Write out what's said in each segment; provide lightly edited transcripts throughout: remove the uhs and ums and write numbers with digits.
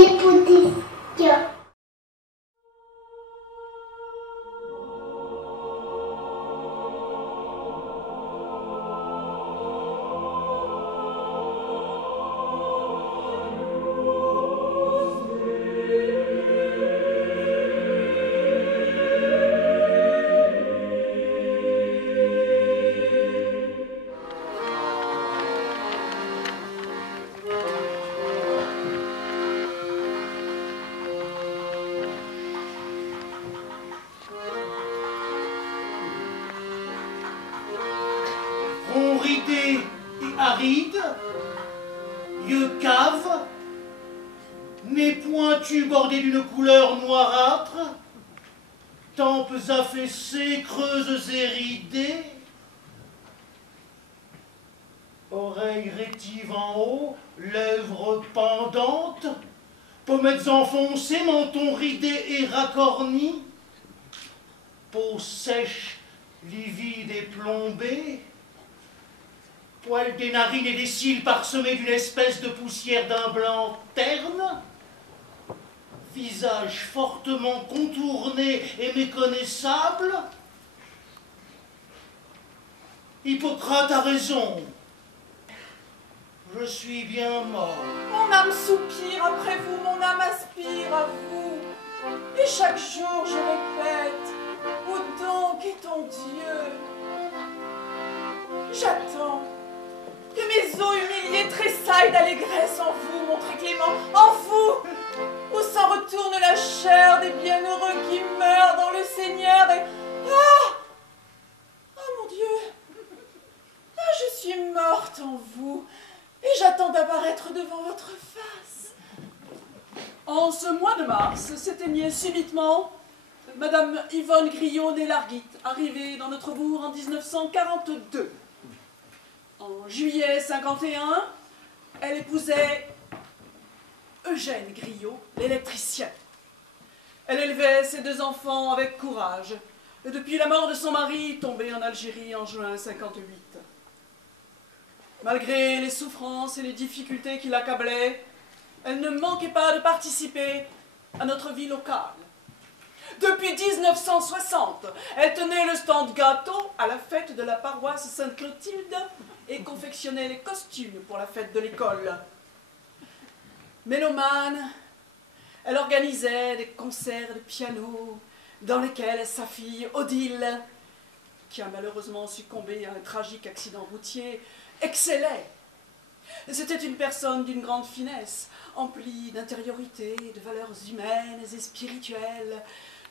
népotisme. Front ridé et aride, yeux caves, nez pointu bordé d'une couleur noirâtre, tempes affaissées, creuses et ridées, oreilles rétives en haut, lèvres pendantes, pommettes enfoncées, menton ridé et racorni, peau sèche, livide et plombée, poils des narines et des cils parsemés d'une espèce de poussière d'un blanc terne, visage fortement contourné et méconnaissable. Hippocrate a raison. Je suis bien mort. Mon âme soupire après vous, mon âme aspire à vous. Et chaque jour je répète, où donc est ton Dieu? J'attends que mes os humiliés tressaillent d'allégresse en vous, mon très clément, en vous, où s'en retourne la chair des bienheureux qui meurent dans le Seigneur et... Ah! Oh mon Dieu! Ah, je suis morte en vous, et j'attends d'apparaître devant votre face. En ce mois de mars, s'éteignait subitement Madame Yvonne Griot née Larguit, arrivée dans notre bourg en 1942. En juillet 51, elle épousait Eugène Griot, l'électricien. Elle élevait ses deux enfants avec courage, et depuis la mort de son mari, tombé en Algérie en juin 58. Malgré les souffrances et les difficultés qui l'accablaient, elle ne manquait pas de participer à notre vie locale. Depuis 1960, elle tenait le stand gâteau à la fête de la paroisse Sainte-Clotilde et confectionnait les costumes pour la fête de l'école. Mélomane, elle organisait des concerts de piano dans lesquels sa fille Odile, qui a malheureusement succombé à un tragique accident routier, excellait. C'était une personne d'une grande finesse, emplie d'intériorité, de valeurs humaines et spirituelles,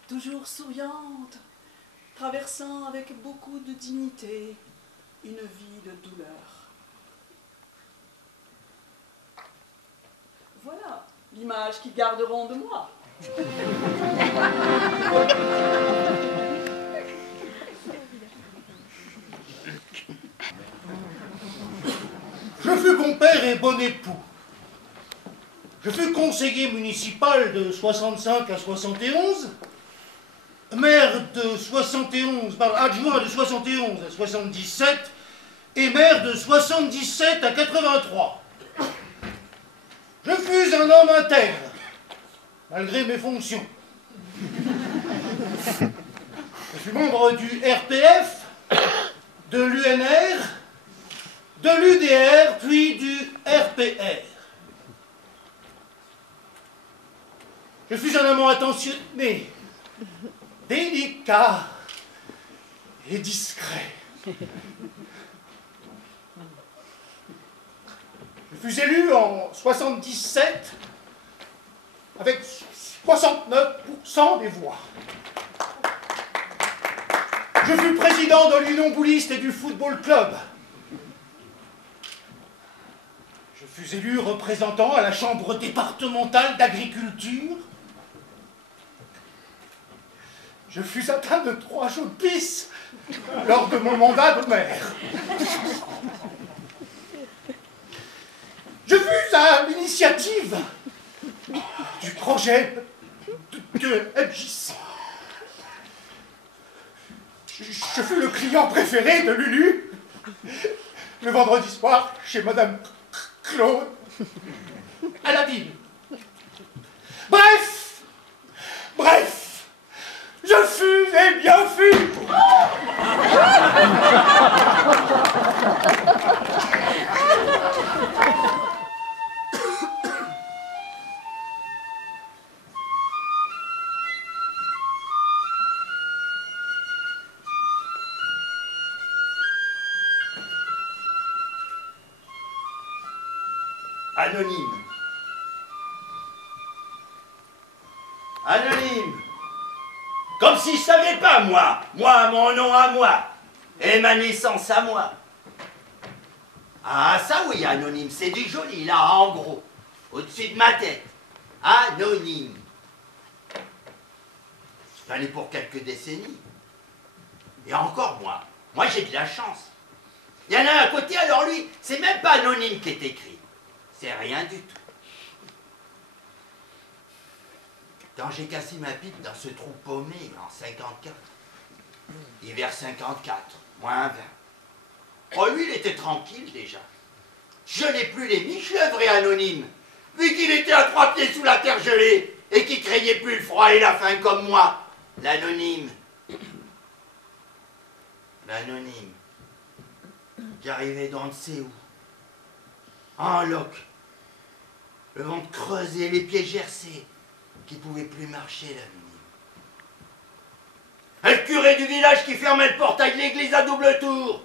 toujours souriante, traversant avec beaucoup de dignité une vie de douleur. Voilà l'image qu'ils garderont de moi. Je fus bon père et bon époux. Je fus conseiller municipal de 65 à 71, maire de 71, adjoint de 71 à 77 et maire de 77 à 83. Je fus un homme intègre, malgré mes fonctions. Je fus membre du RPF, de l'UNR, de l'UDR, puis du RPR. Je fus un amant attentionné, délicat et discret. Je fus élu en 77 avec 69% des voix. Je fus président de l'Union bouliste et du Football Club. Je fus élu représentant à la Chambre départementale d'agriculture. Je fus atteint de 3 chaudes pisses lors de mon mandat de maire. Je fus à l'initiative du projet de MJC. Je fus le client préféré de Lulu le vendredi soir chez Madame Claude à la ville. Bref, je fus et bien fus. Anonyme. Anonyme. Comme si je savais pas, moi, mon nom à moi, et ma naissance à moi. Ah, ça oui, anonyme, c'est du joli, là, en gros, au-dessus de ma tête. Anonyme. J'en ai pour quelques décennies. Et encore moi j'ai de la chance. Il y en a un à côté, alors lui, c'est même pas anonyme qui est écrit. C'est rien du tout. Quand j'ai cassé ma pipe dans ce trou paumé en 54, hiver 54, moins 20. Oh, lui, il était tranquille déjà. Je n'ai plus les miches, le vrai anonyme, vu qu'il était à 3 pieds sous la terre gelée et qu'il craignait plus le froid et la faim comme moi. L'anonyme. L'anonyme. J'arrivais d'on ne sait où. En loc. Le ventre creusé, les pieds gercés, qui ne pouvait plus marcher, l'anonyme. Le curé du village qui fermait le portail de l'église à double tour.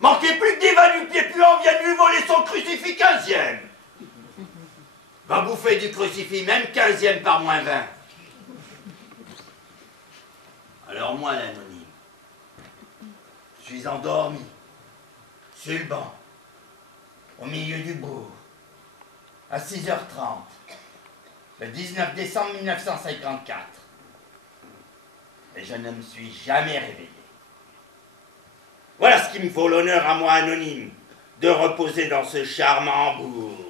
Manquait plus que des vins du pied puant viennent lui voler son crucifix 15e. Va bouffer du crucifix, même 15e par moins 20. Alors moi, l'anonyme, je suis endormi, sur le banc, au milieu du bourg, à 6h30, le 19 décembre 1954. Et je ne me suis jamais réveillé. Voilà ce qui me vaut l'honneur à moi, anonyme, de reposer dans ce charmant bourg.